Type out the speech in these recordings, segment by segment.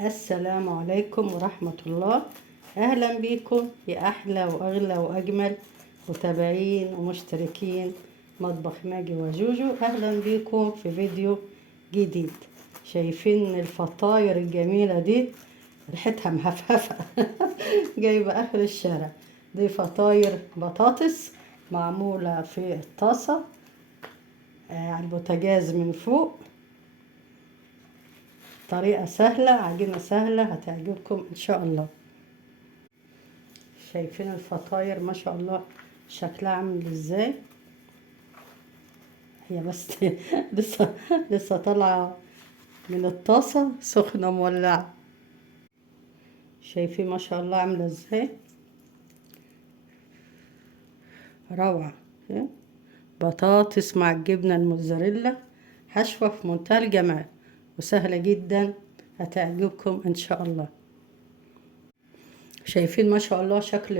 السلام عليكم ورحمة الله. أهلا بكم يا أحلى وأغلى وأجمل متابعين ومشتركين مطبخ ماجي وجوجو. أهلا بكم في فيديو جديد. شايفين الفطاير الجميلة دي؟ ريحتها مهفهفة جايبة آخر الشارع. دي فطاير بطاطس معمولة في الطاسة على البوتاجاز من فوق. طريقة سهلة، عجينة سهلة هتعجبكم إن شاء الله. شايفين الفطاير ما شاء الله شكلها عامل ازاي؟ هي بس لسه طالعة من الطاسة سخنة مولعة. شايفين ما شاء الله عاملة ازاي؟ روعة. بطاطس مع الجبنة الموتزاريلا، حشوة في منتهى الجمال وسهلة جدا، هتعجبكم إن شاء الله. شايفين ما شاء الله شكل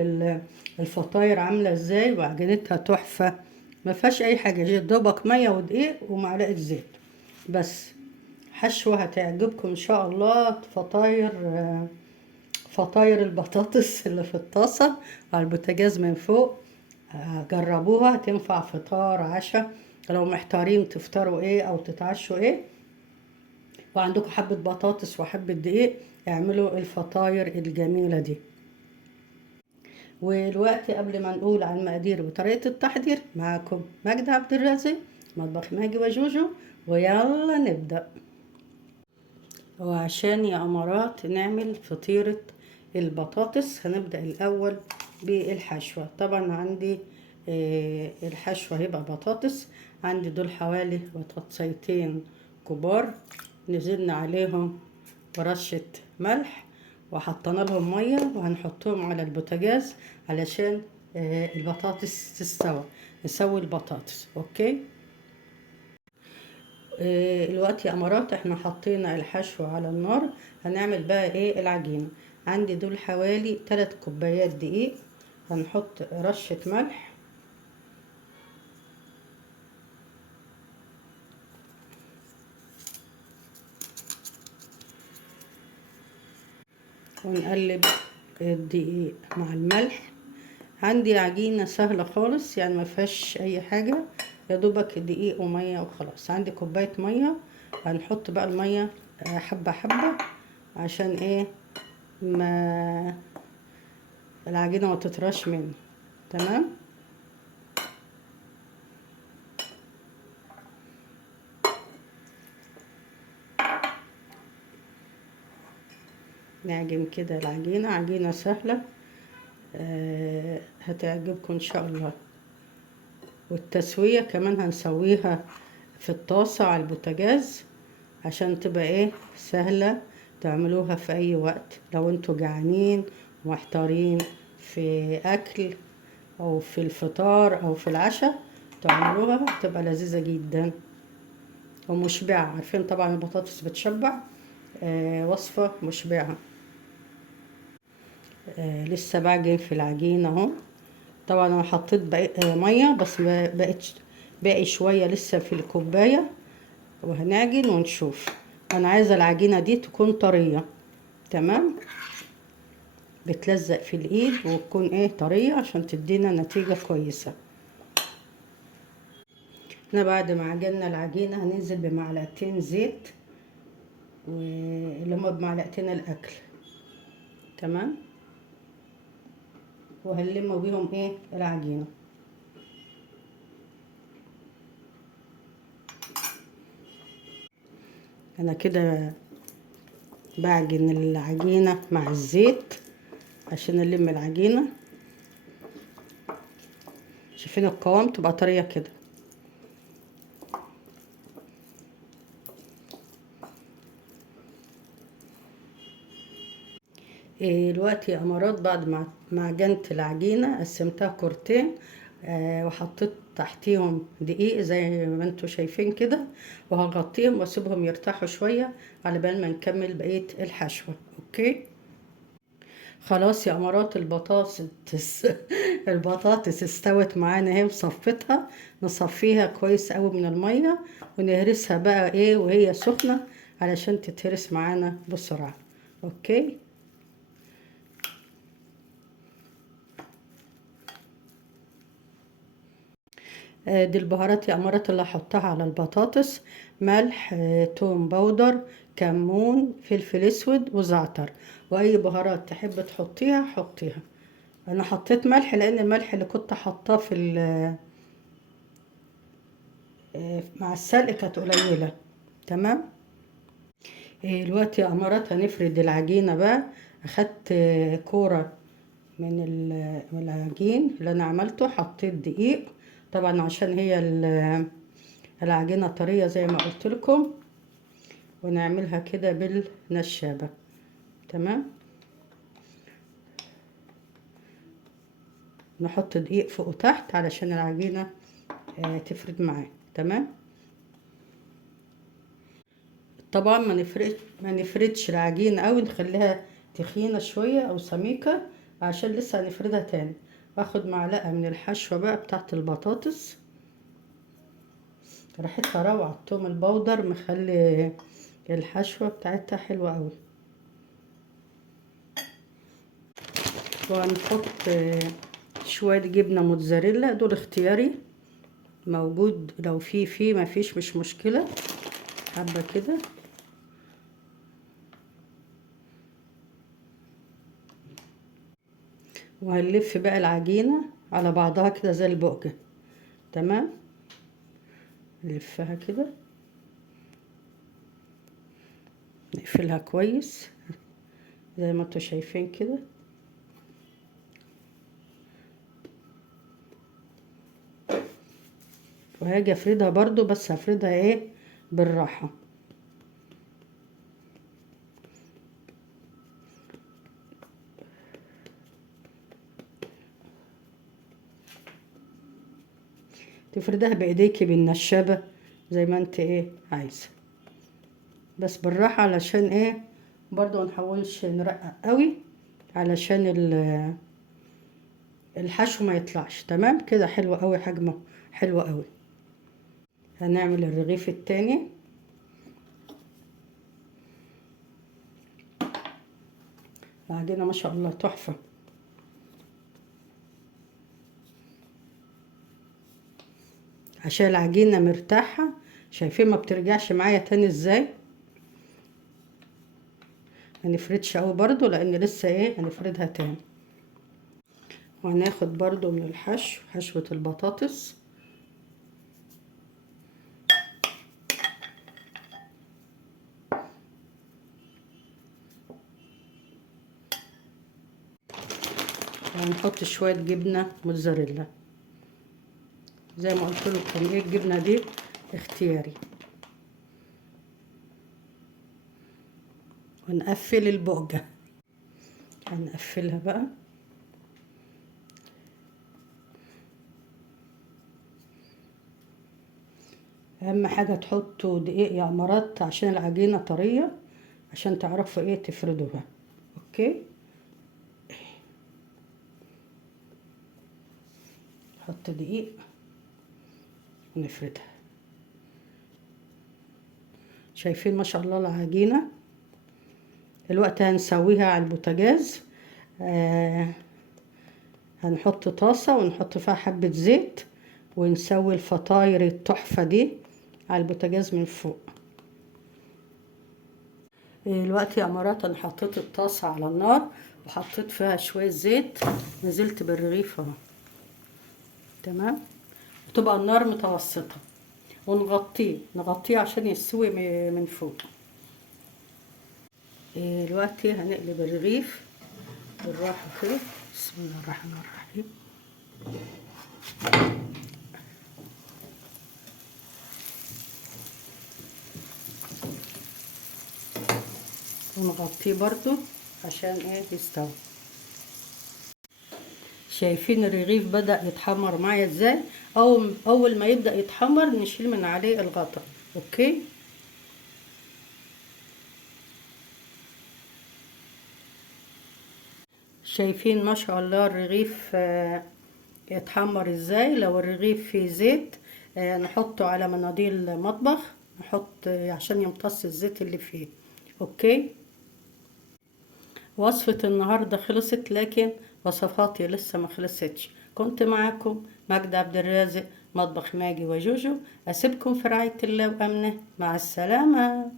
الفطاير عاملة ازاي، وعجينتها تحفة. ما فيهاش اي حاجة، يا دوبك مية ودقيق ومعلقة زيت بس. حشوة هتعجبكم ان شاء الله. فطاير البطاطس اللي في الطاسة على البوتاجاز من فوق. جربوها، تنفع فطار عشاء لو محتارين تفطروا ايه او تتعشوا ايه، وعندكم حبة بطاطس وحبة دقيق، اعملوا الفطاير الجميلة دي. والوقت قبل ما نقول على المقادير وطريقة التحضير، معاكم ماجدة عبد الرازق، مطبخ ماجي وجوجو، ويلا نبدأ. وعشان يا أمارات نعمل فطيرة البطاطس هنبدأ الأول بالحشوة. طبعا عندي الحشوة هيبقى بطاطس. عندي دول حوالي بطاطسيتين كبار، نزلنا عليهم برشة ملح وحطينا لهم ميه، وهنحطهم على البوتاجاز علشان البطاطس تستوي. نسوي البطاطس اوكي. الوقت يا امارات احنا حطينا الحشو على النار. هنعمل بقى ايه العجينه. عندي دول حوالي 3 كوبايات دقيق. هنحط رشه ملح ونقلب الدقيق مع الملح. عندي عجينة سهلة خالص، يعني ما فيهاش اي حاجة، يا دوبك دقيق ومية وخلاص. عندي كوباية مية، هنحط بقى المية حبة حبة عشان ايه ما العجينة ما تطرش مني. تمام. نعجن كده العجينة، عجينة سهلة هتعجبكم ان شاء الله. والتسوية كمان هنسويها في الطاسة على البوتاجاز عشان تبقى ايه سهلة، تعملوها في اي وقت لو انتوا جعانين ومحتارين في اكل او في الفطار او في العشاء، تعملوها تبقى لذيذة جدا ومشبعة. عارفين طبعا البطاطس بتشبع. وصفة مشبعة. لسه بعجن في العجينة اهو. طبعا انا حطيت مية بس بقتش باقي شوية لسه في الكوباية، وهنعجن ونشوف. انا عايزة العجينة دي تكون طرية. تمام. بتلزق في الايد وتكون ايه طرية عشان تدينا نتيجة كويسة. احنا بعد ما عجننا العجينة هننزل بمعلقتين زيت، واللي هما بمعلقتين الاكل. تمام. وهنلم بيهم ايه العجينة. انا كده بعجن العجينة مع الزيت عشان نلم العجينة. شايفين القوام تبقى طرية كده. الوقت يا امارات بعد ما عجنت العجينة قسمتها كورتين، وحطيت تحتيهم دقيق زي ما انتوا شايفين كده، وهغطيهم واسيبهم يرتاحوا شوية على بال ما نكمل بقية الحشوة. اوكي. خلاص يا امارات البطاطس استوت معانا اهي وصفتها. نصفيها كويس قوي من المية ونهرسها بقى ايه وهي سخنة علشان تتهرس معانا بسرعة. اوكي. دي البهارات يا امارات اللي هحطها على البطاطس: ملح، توم باودر، كمون، فلفل اسود، وزعتر. واي بهارات تحب تحطيها حطيها. انا حطيت ملح لان الملح اللي كنت حاطاه مع السلق كانت قليله. تمام. دلوقتي يا امارات هنفرد العجينه بقى. اخدت كوره من العجين اللي انا عملته، حطيت دقيق طبعا عشان هي العجينه طريه زي ما قلت لكم، ونعملها كده بالنشابه. تمام. نحط دقيق فوق وتحت علشان العجينه تفرد معاه. تمام. طبعا ما نفردش العجينه قوي، نخليها تخينه شويه او سميكه عشان لسه هنفردها تاني. واخد معلقه من الحشوه بقى بتاعت البطاطس، ريحتها روعه. التوم البودر مخلي الحشوه بتاعتها حلوه قوي. وهنحط شويه جبنه موتزاريلا، دول اختياري، موجود لو في ما فيش مش مشكله. حبه كده. وهنلف بقى العجينه على بعضها كده زي البقجه. تمام. نلفها كده، نقفلها كويس زي ما انتوا شايفين كده. وهاجي افردها برضو، بس هفردها ايه بالراحة. تفردها بايديكي بالنشابة زي ما انت ايه عايزة، بس بالراحة علشان ايه برضو منحاولش نرقق قوي علشان الحشو ما يطلعش. تمام كده، حلو قوي، حجمه حلو قوي. هنعمل الرغيف التاني. العجينة ما شاء الله تحفة. عشان العجينة مرتاحة، شايفين ما بترجعش معايا تاني ازاي. هنفردش قوي برضو لان لسه ايه هنفردها تاني. وهناخد برضو من الحشو، حشوة البطاطس، وهنحط شوية جبنة موتزاريلا. زي ما قلت لكم ايه الجبنة دي اختياري. ونقفل البقجة. هنقفلها بقى. اهم حاجة تحطوا دقيق يا امارات عشان العجينة طرية، عشان تعرفوا ايه تفردوها. اوكي. نحط دقيق ونفردها. شايفين ما شاء الله العجينة. الوقت هنسويها على البوتاجاز. هنحط طاسة ونحط فيها حبة زيت، ونسوي الفطاير التحفة دي على البوتاجاز من فوق. دلوقتي يا امارات انا حطيت الطاسة على النار وحطيت فيها شوية زيت، نزلت بالرغيف اهو. تمام. تبقى النار متوسطة، نغطيه عشان يستوي من فوق. دلوقتي هنقلب الرغيف بالراحة كده. بسم الله الرحمن الرحيم. ونغطيه برضو عشان ايه يستوي. شايفين الرغيف بدأ يتحمر معايا ازاي؟ اول ما يبدأ يتحمر نشيل من عليه الغطا. اوكي. شايفين ما شاء الله الرغيف يتحمر ازاي. لو الرغيف فيه زيت نحطه على مناديل مطبخ، نحط عشان يمتص الزيت اللي فيه. اوكي. وصفة النهاردة خلصت، لكن وصفاتي لسه ما خلصتش. كنت معاكم ماجدة عبد الرازق، مطبخ ماجي وجوجو. أسيبكم في رعاية الله وأمنه. مع السلامة.